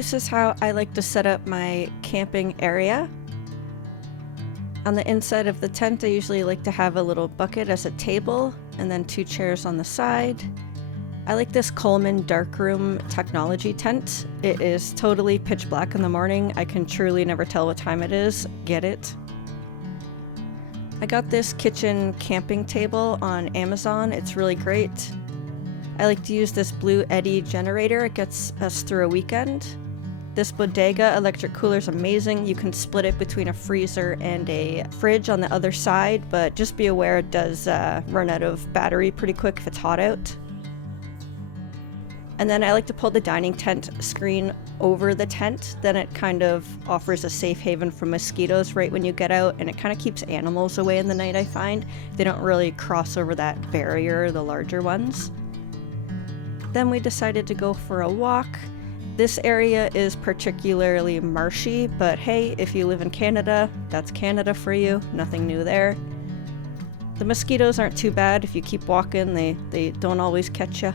This is how I like to set up my camping area. On the inside of the tent, I usually like to have a little bucket as a table and then 2 chairs on the side. I like this Coleman Darkroom technology tent. It is totally pitch black in the morning. I can truly never tell what time it is. Get it? I got this kitchen camping table on Amazon. It's really great. I like to use this Blue Eddy generator. It gets us through a weekend. This Bodega electric cooler is amazing. You can split it between a freezer and a fridge on the other side, but just be aware it does run out of battery pretty quick if it's hot out. And then I like to pull the dining tent screen over the tent. Then it kind of offers a safe haven from mosquitoes right when you get out, and it kind of keeps animals away in the night, I find. They don't really cross over that barrier, the larger ones. Then we decided to go for a walk. This area is particularly marshy, but hey, if you live in Canada, that's Canada for you. Nothing new there. The mosquitoes aren't too bad. If you keep walking, they don't always catch you.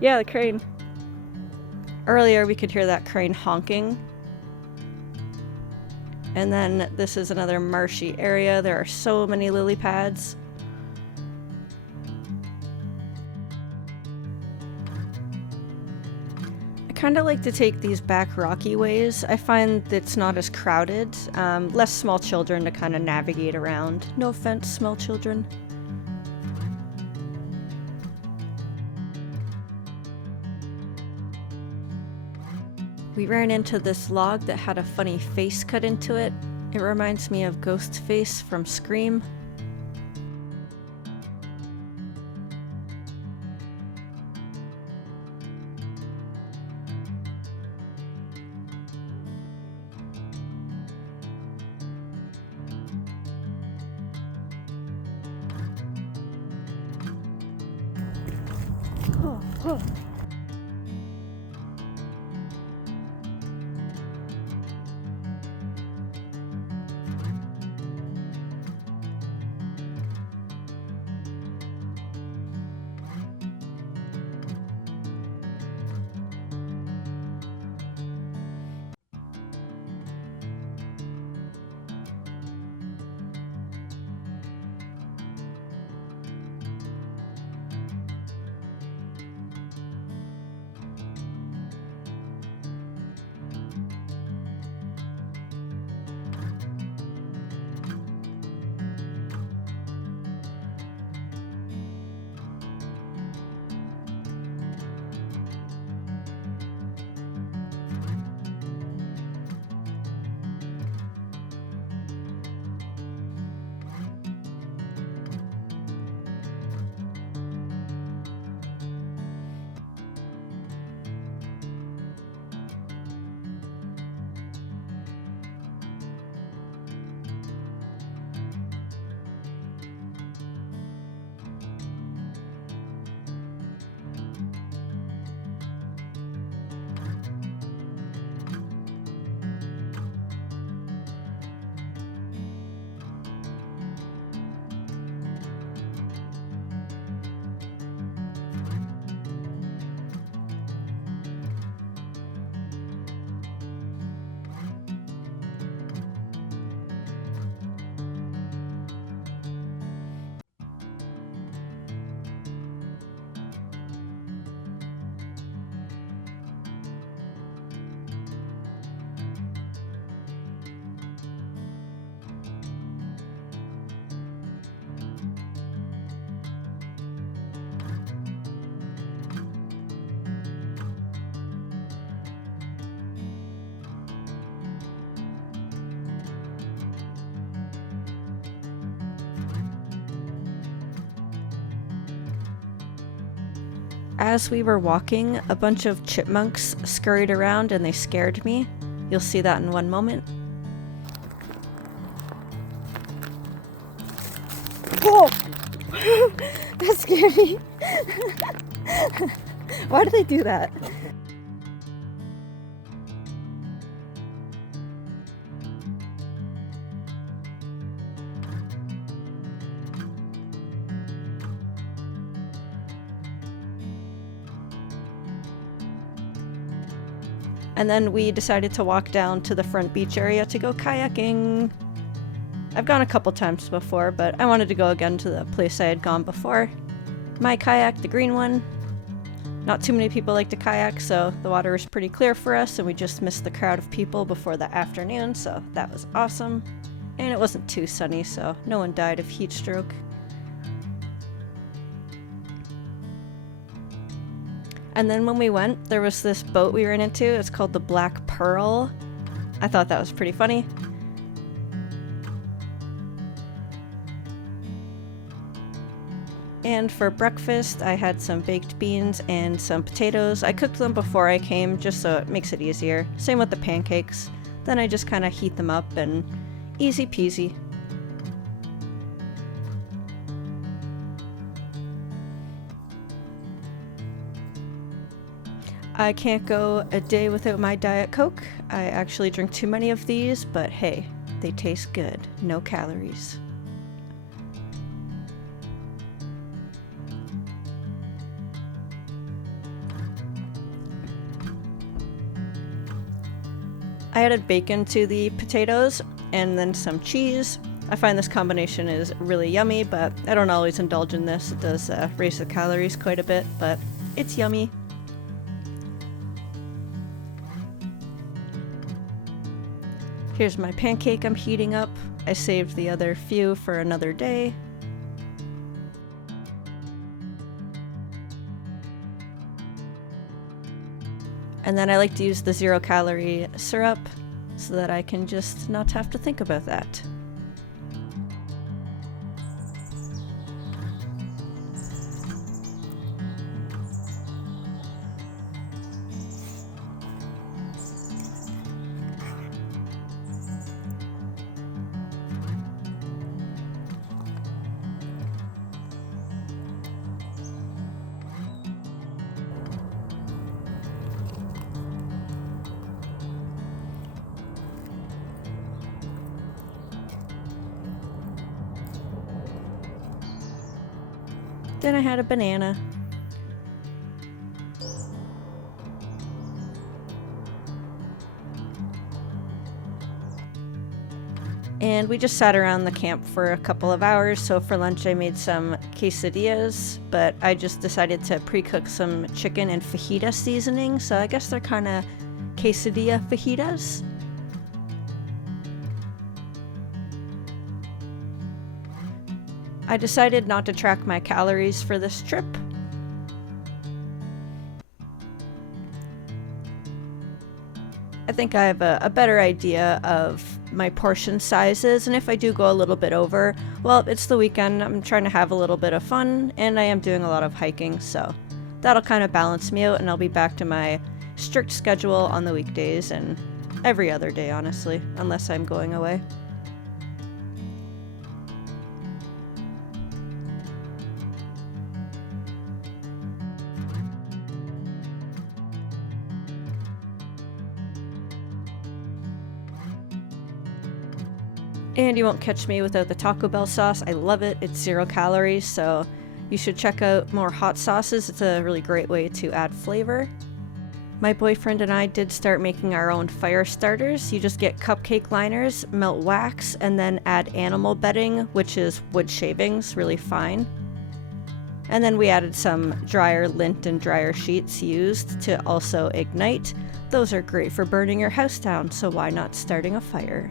Yeah, the crane. Earlier we could hear that crane honking. And then this is another marshy area. There are so many lily pads. I kind of like to take these back rocky ways. I find it's not as crowded. Less small children to kind of navigate around. No offense, small children. We ran into this log that had a funny face cut into it. It reminds me of Ghostface from Scream. Oh. As we were walking, a bunch of chipmunks scurried around and they scared me. You'll see that in one moment. Oh! That scared me. Why do they do that? And then we decided to walk down to the front beach area to go kayaking. I've gone a couple times before, but I wanted to go again to the place I had gone before. My kayak, the green one. Not too many people like to kayak, so the water was pretty clear for us, and we just missed the crowd of people before the afternoon, so that was awesome. And it wasn't too sunny, so no one died of heat stroke. And then when we went, there was this boat we ran into. It's called the Black Pearl. I thought that was pretty funny. And for breakfast, I had some baked beans and some potatoes. I cooked them before I came, just so it makes it easier. Same with the pancakes. Then I just kind of heat them up and easy peasy. I can't go a day without my Diet Coke. I actually drink too many of these, but hey, they taste good. No calories. I added bacon to the potatoes and then some cheese. I find this combination is really yummy, but I don't always indulge in this. It does raise the calories quite a bit, but it's yummy. Here's my pancake I'm heating up. I saved the other few for another day. And then I like to use the 0-calorie syrup so that I can just not have to think about that. Then I had a banana. And we just sat around the camp for a couple of hours, so for lunch I made some quesadillas, but I just decided to pre-cook some chicken and fajita seasoning, so I guess they're kind of quesadilla fajitas. I decided not to track my calories for this trip. I think I have a better idea of my portion sizes, and if I do go a little bit over, well, it's the weekend, I'm trying to have a little bit of fun, and I am doing a lot of hiking, so that'll kind of balance me out, and I'll be back to my strict schedule on the weekdays and every other day, honestly, unless I'm going away. And you won't catch me without the Taco Bell sauce. I love it. It's 0 calories, so you should check out more hot sauces. It's a really great way to add flavor. My boyfriend and I did start making our own fire starters. You just get cupcake liners, melt wax, and then add animal bedding, which is wood shavings, really fine. And then we added some dryer lint and dryer sheets used to also ignite. Those are great for burning your house down, so why not starting a fire?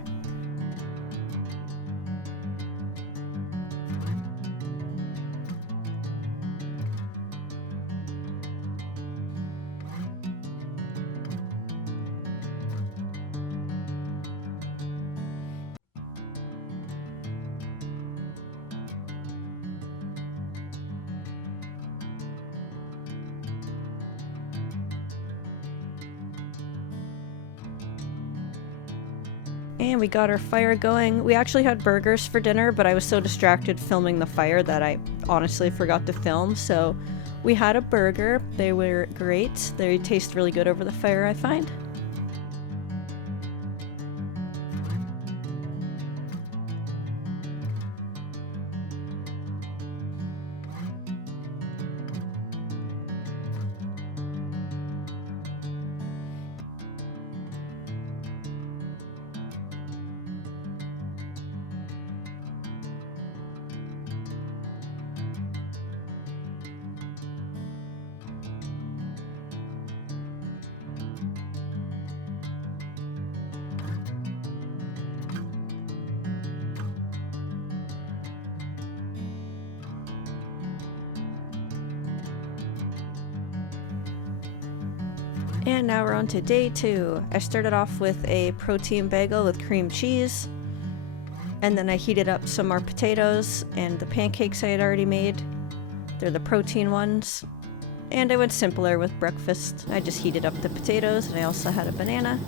And we got our fire going. We actually had burgers for dinner, but I was so distracted filming the fire that I honestly forgot to film. So we had a burger. They were great. They taste really good over the fire, I find. And now we're on to day 2. I started off with a protein bagel with cream cheese, and then I heated up some more potatoes and the pancakes I had already made. They're the protein ones. And I went simpler with breakfast. I just heated up the potatoes, and I also had a banana.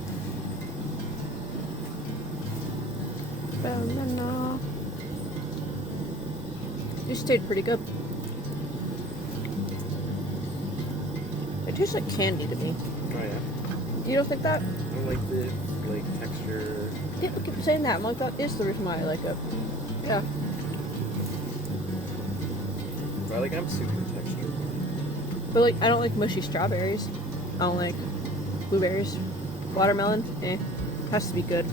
Banana. These stayed pretty good. It tastes like candy to me. Oh yeah. You don't think that? I don't like the texture. People keep saying that. I'm like, that is the reason why I like it. Yeah. But I like I'm super texture. But like, I don't like mushy strawberries. I don't like blueberries. Watermelon, has to be good.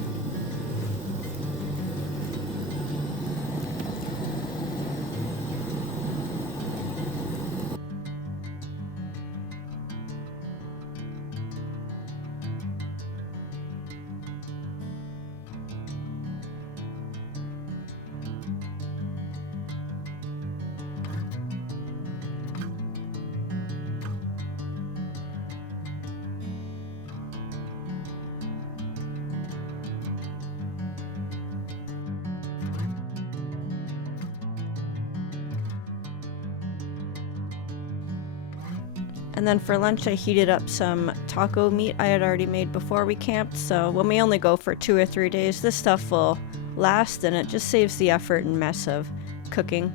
And then for lunch, I heated up some taco meat I had already made before we camped. So when we only go for 2 or 3 days, this stuff will last, and it just saves the effort and mess of cooking.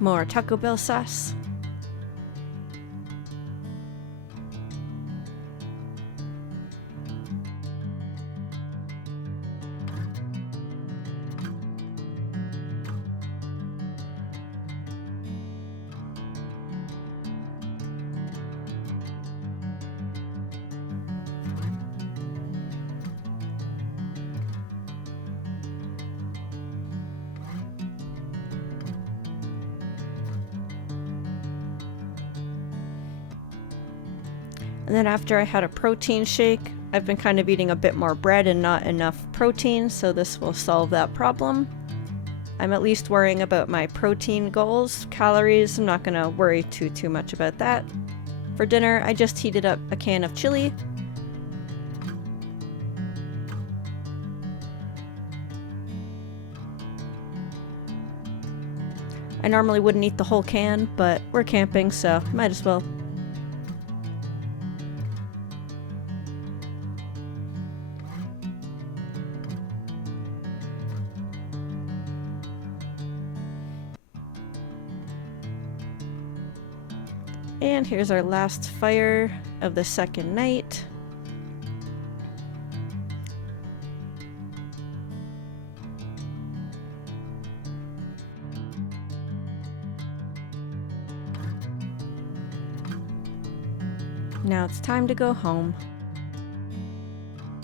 More Taco Bell sauce. And then after I had a protein shake, I've been kind of eating a bit more bread and not enough protein, so this will solve that problem. I'm at least worrying about my protein goals. Calories, I'm not gonna worry too much about that. For dinner, I just heated up a can of chili. I normally wouldn't eat the whole can, but we're camping, so might as well. And here's our last fire of the second night. Now it's time to go home.